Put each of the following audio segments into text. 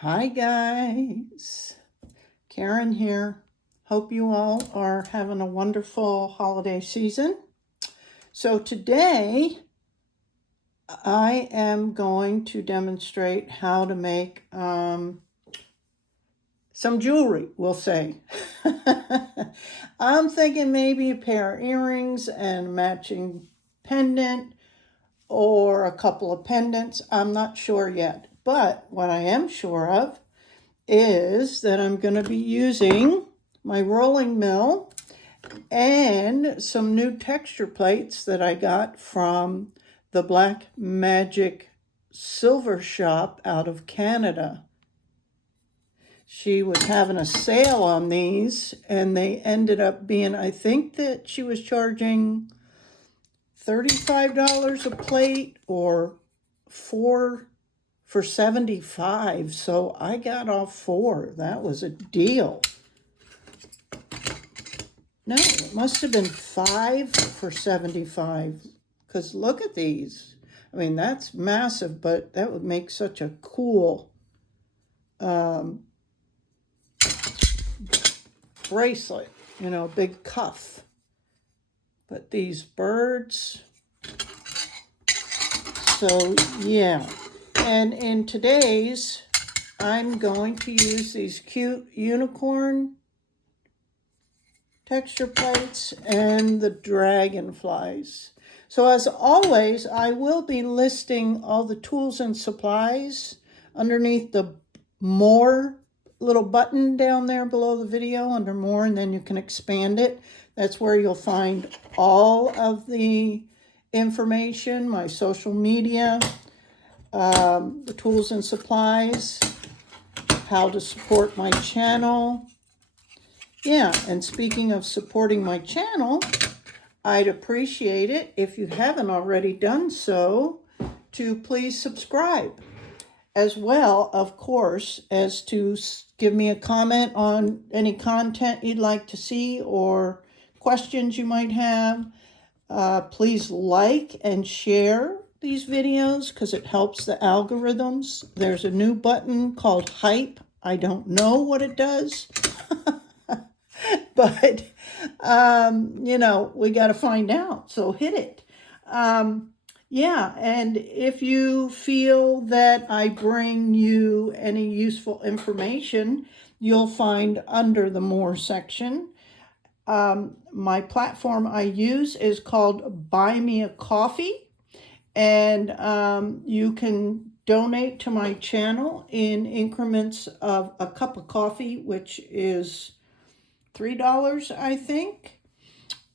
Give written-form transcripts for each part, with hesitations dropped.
Hi guys, Karen here. Hope you all are having a wonderful holiday season. So today I am going to demonstrate how to make some jewelry, we'll say. I'm thinking maybe a pair of earrings and a matching pendant or a couple of pendants. I'm not sure yet, but what I am sure of is that I'm going to be using my rolling mill and some new texture plates that I got from the Black Magic Silver Shop out of Canada. She was having a sale on these and they ended up being, I think that she was charging $35 a plate or $4 for 75, so I got off 4. That was a deal. No, it must have been 5 for 75, because look at these. I mean, that's massive, but that would make such a cool bracelet, you know, big cuff. But these birds, so yeah. And in today's, I'm going to use these cute unicorn texture plates and the dragonflies. So as always, I will be listing all the tools and supplies underneath the more little button down there below the video under more, and then you can expand it. That's where you'll find all of the information, my social media, the tools and supplies, how to support my channel. Yeah, and speaking of supporting my channel, I'd appreciate it if you haven't already done so to please subscribe, as well, of course, as to give me a comment on any content you'd like to see or questions you might have. Please like and share these videos because it helps the algorithms. There's a new button called Hype. I don't know what it does. But, you know, we got to find out. So hit it. Yeah, and if you feel that I bring you any useful information, you'll find under the More section. My platform I use is called Buy Me a Coffee, and you can donate to my channel in increments of a cup of coffee, which is $3, I think,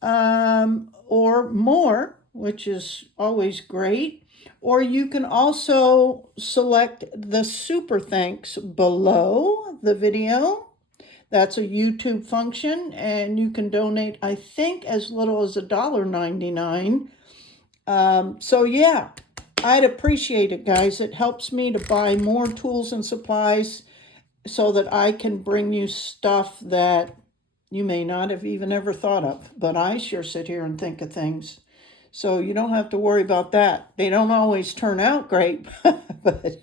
or more, which is always great. Or you can also select the super thanks below the video. That's a YouTube function, and you can donate, I think, as little as $1.99. So yeah, I'd appreciate it, guys. It helps me to buy more tools and supplies so that I can bring you stuff that you may not have even ever thought of, but I sure sit here and think of things. So you don't have to worry about that. They don't always turn out great, but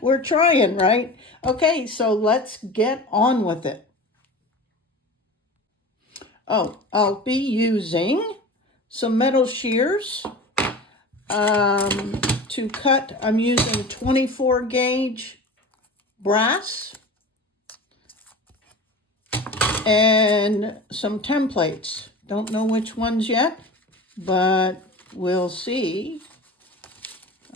we're trying, right? Okay, so let's get on with it. Oh, I'll be using some metal shears to cut. I'm using 24 gauge brass and some templates. Don't know which ones yet, but we'll see.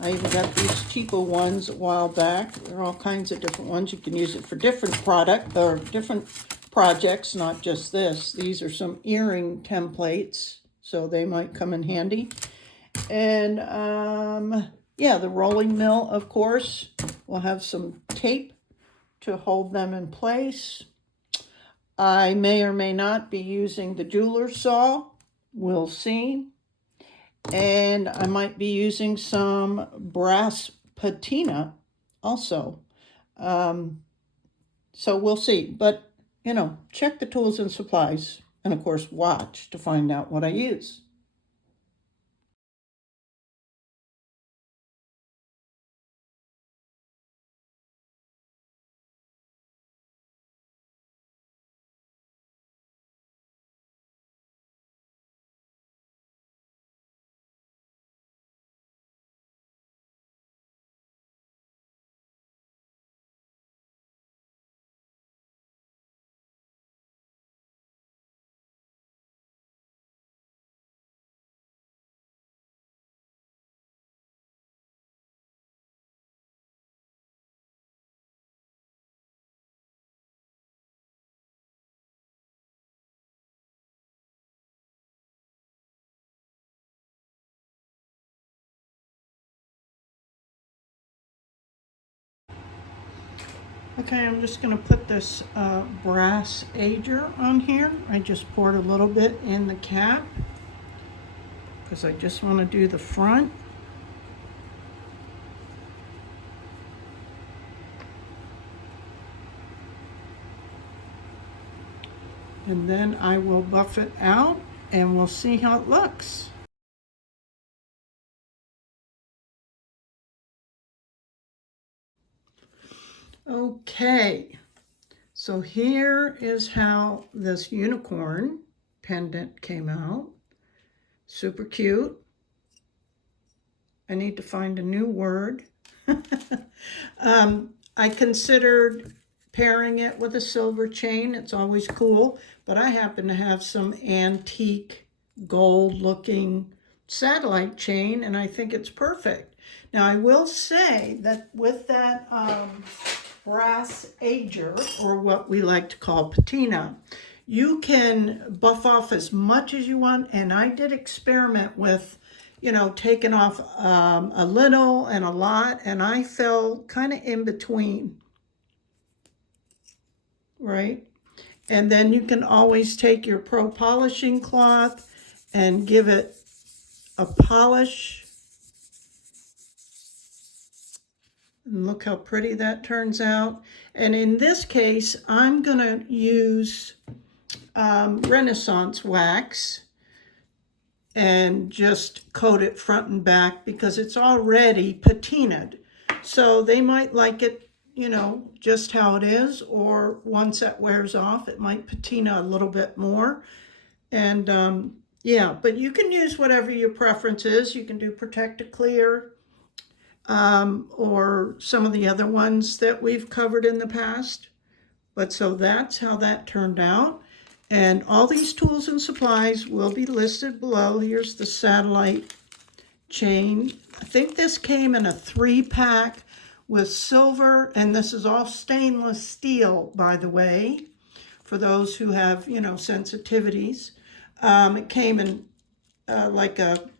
I even got these cheaper ones a while back. There are all kinds of different ones. You can use it for different product or different projects, not just this. These are some earring templates, so they might come in handy. And yeah, the rolling mill, of course, will have some tape to hold them in place. I may or may not be using the jeweler's saw. We'll see. And I might be using some brass patina also. So we'll see. But, you know, check the tools and supplies. And, of course, watch to find out what I use. Okay, I'm just going to put this brass ager on here. I just poured a little bit in the cap because I just want to do the front. And then I will buff it out and we'll see how it looks. Okay, so here is how this unicorn pendant came out. Super cute. I need to find a new word. I considered pairing it with a silver chain. It's always cool, but I happen to have some antique gold looking satellite chain and I think it's perfect. Now I will say that with that brass ager, or what we like to call patina, you can buff off as much as you want, and I did experiment with, you know, taking off a little and a lot, and I fell kind of in between, right? And then you can always take your pro polishing cloth and give it a polish. And look how pretty that turns out. And in this case, I'm gonna use Renaissance wax and just coat it front and back because it's already patinaed. So they might like it, you know, just how it is, or once that wears off, it might patina a little bit more. And yeah, but you can use whatever your preference is. You can do Protect to Clear or some of the other ones that we've covered in the past. But so that's how that turned out. And all these tools and supplies will be listed below. Here's the satellite chain. I think this came in a 3-pack with silver, and this is all stainless steel, by the way, for those who have, you know, sensitivities. It came in like a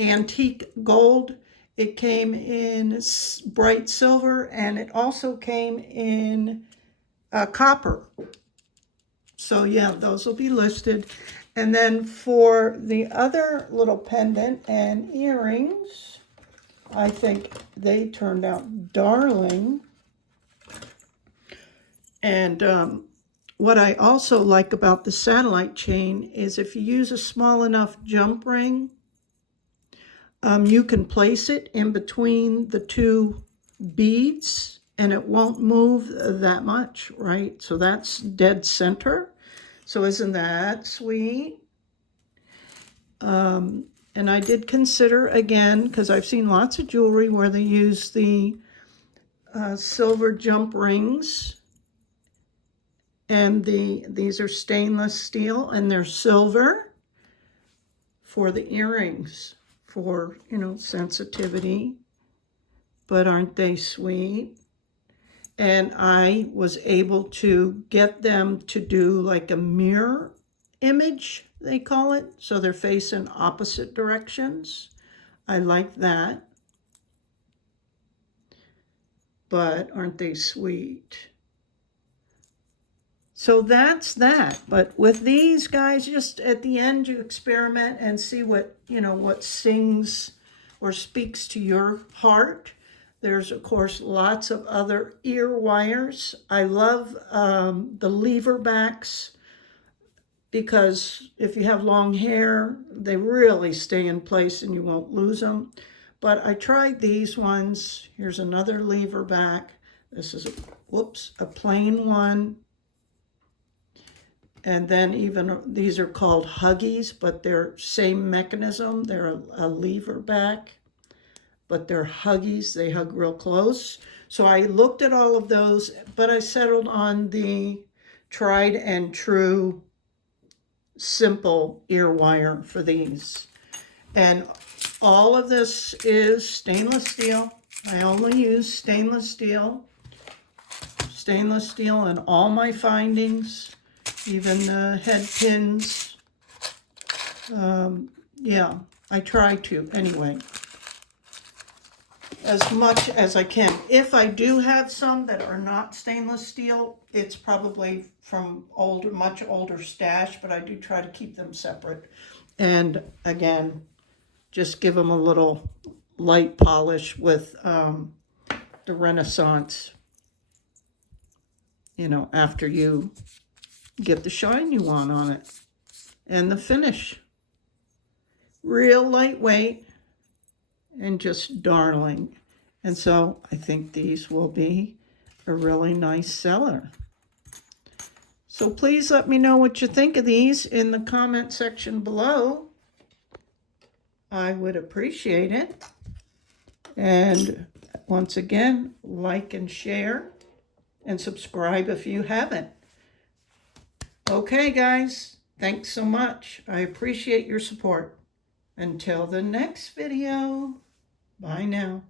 antique gold. It came in bright silver, and it also came in copper. So yeah, those will be listed. And then for the other little pendant and earrings, I think they turned out darling. And what I also like about the satellite chain is if you use a small enough jump ring, you can place it in between the two beads and it won't move that much, right? So that's dead center. So isn't that sweet? And I did consider, again, because I've seen lots of jewelry where they use the silver jump rings, and these are stainless steel and they're silver for the earrings, for, you know, sensitivity. But aren't they sweet? And I was able to get them to do like a mirror image, they call it. So they're facing opposite directions. I like that. But aren't they sweet? So that's that. But with these guys, just at the end, you experiment and see what, you know, what sings or speaks to your heart. There's, of course, lots of other ear wires. I love the lever backs because if you have long hair, they really stay in place and you won't lose them. But I tried these ones. Here's another lever back. This is, a plain one. And then even these are called Huggies, but they're same mechanism. They're a lever back, but they're Huggies. They hug real close. So I looked at all of those, but I settled on the tried and true simple ear wire for these. And all of this is stainless steel. I only use stainless steel in all my findings, even the head pins. Yeah, I try to anyway. as much as I can. If I do have some that are not stainless steel, it's probably from older, much older stash, but I do try to keep them separate. And again, just give them a little light polish with the Renaissance, you know, after you get the shine you want on it. And the finish. Real lightweight and just darling. And so I think these will be a really nice seller. So please let me know what you think of these in the comment section below. I would appreciate it. And once again, like and share and subscribe if you haven't. Okay, guys, thanks so much. I appreciate your support. Until the next video, bye now.